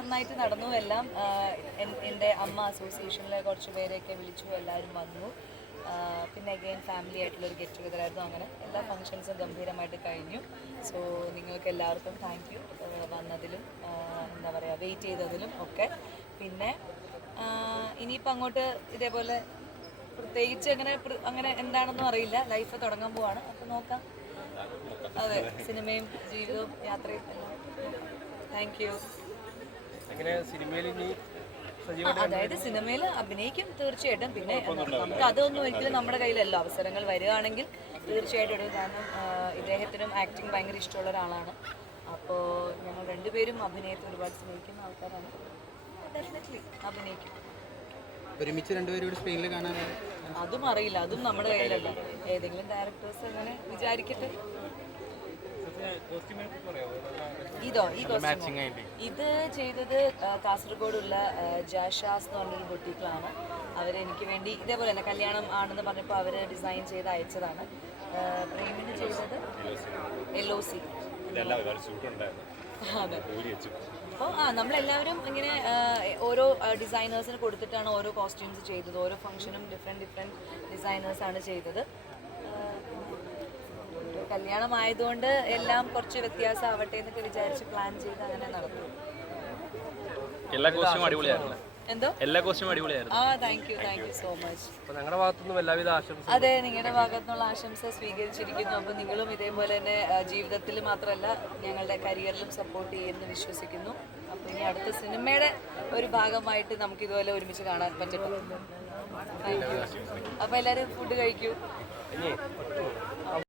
നന്നായിട്ട് നടന്നു. എല്ലാം എന്റെ അമ്മ അസോസിയേഷനിലെ കുറച്ച് പേരെയൊക്കെ വിളിച്ചു. എല്ലാവരും വന്നു. പിന്നെ അഗെയിൻ ഫാമിലി ആയിട്ടുള്ള ഒരു ഗെറ്റ് ടുഗദർ ആയിരുന്നു. അങ്ങനെ എല്ലാ ഫങ്ഷൻസും ഗംഭീരമായിട്ട് കഴിഞ്ഞു. സോ നിങ്ങൾക്ക് എല്ലാവർക്കും താങ്ക് യു വന്നതിലും എന്താ പറയുക വെയിറ്റ് ചെയ്തതിലും ഒക്കെ. പിന്നെ ഇനിയിപ്പോൾ അങ്ങോട്ട് ഇതേപോലെ പ്രത്യേകിച്ച് അങ്ങനെ അങ്ങനെ എന്താണെന്നും അറിയില്ല. ലൈഫ് തുടങ്ങാൻ പോവാണ്. അപ്പോൾ നോക്കാം. അതെ സിനിമയും ജീവിതവും യാത്രയും എല്ലാം. താങ്ക് യു എങ്ങനെ സിനിമയിൽ ഇനി സജീവ അതായത് സിനിമയിൽ അഭിനയിക്കും തീർച്ചയായിട്ടും. പിന്നെ നമുക്ക് അതൊന്നും ഒരിക്കലും നമ്മുടെ കയ്യിലല്ല. അവസരങ്ങൾ വരികയാണെങ്കിൽ തീർച്ചയായിട്ടും എടുക്കും കാരണം ഇദ്ദേഹത്തിനും ആക്ടിങ് ഭയങ്കര ഇഷ്ടമുള്ള ഒരാളാണ്. അപ്പോൾ ഞങ്ങൾ രണ്ടുപേരും അഭിനയത്തെ ഒരുപാട് സ്നേഹിക്കുന്ന ആൾക്കാരാണ്. ഡെഫിനറ്റ്ലി അഭിനയിക്കും. ഒരുമിച്ച് രണ്ടുപേരും സ്ക്രീനിൽ കാണാനാണ് അതും അറിയില്ല. അതും നമ്മുടെ കയ്യിലല്ല. ഏതെങ്കിലും ഡയറക്ടേഴ്സ് അങ്ങനെ വിചാരിക്കട്ടെ. ഇതോ ഈ കോസ്റ്റ്യൂം ഇത് ചെയ്തത് കാസർഗോഡുള്ള ജാഷാസ് എന്ന് പറഞ്ഞൊരു ബൊട്ടീക്കിലാണ്. അവർ എനിക്ക് വേണ്ടി ഇതേപോലെ തന്നെ കല്യാണം ആണെന്ന് പറഞ്ഞപ്പോൾ അവർ ഡിസൈൻ ചെയ്ത് അയച്ചതാണ്. പ്രേമിന് ചെയ്തത് എൽ ഒ സി അതെ. അപ്പോൾ ആ നമ്മളെല്ലാവരും ഇങ്ങനെ ഓരോ ഡിസൈനേഴ്സിന് കൊടുത്തിട്ടാണ് ഓരോ കോസ്റ്റ്യൂംസ് ചെയ്തത്. ഓരോ ഫംഗ്ഷനും ഡിഫറെന്റ് ഡിഫറെന്റ് ഡിസൈനേഴ്സാണ് ചെയ്തത്. കല്യാണം ആയതുകൊണ്ട് എല്ലാം കുറച്ച് വ്യത്യാസം ആവട്ടെ എന്നൊക്കെ വിചാരിച്ച് പ്ലാൻ ചെയ്ത് അങ്ങനെ നടന്നു. എല്ലാ കോസ്റ്റ്യൂം അടിപൊളിയായിരുന്നു. എന്തോ? എല്ലാ കോസ്റ്റ്യൂം അടിപൊളിയായിരുന്നു. ആ thank you thank you so much അപ്പോൾ ഞങ്ങളുടെ ഭാഗത്തുനിന്നും എല്ലാവിധ ആശംസ അതെ നിങ്ങളുടെ ഭാഗത്തുനിന്നുള്ള ആശംസ സ്വീകരിച്ചിരിക്കുന്നു. അപ്പോൾ നിങ്ങളും ഇതേപോലെ തന്നെ ജീവിതത്തിൽ മാത്രമല്ല ഞങ്ങളുടെ കരിയറിലും സപ്പോർട്ട് ചെയ്യുമെന്ന് വിശ്വസിക്കുന്നു. അപ്പോൾ ഇനി അടുത്ത സിനിമയുടെ ഒരു ഭാഗമായിട്ട് നമുക്ക് ഇതുപോലെ ഒരുമിച്ച് കാണാൻ പറ്റും അപ്പൊ എല്ലാരും അപ്പോൾ എല്ലാവരും ഫുഡ് കഴിക്കൂ.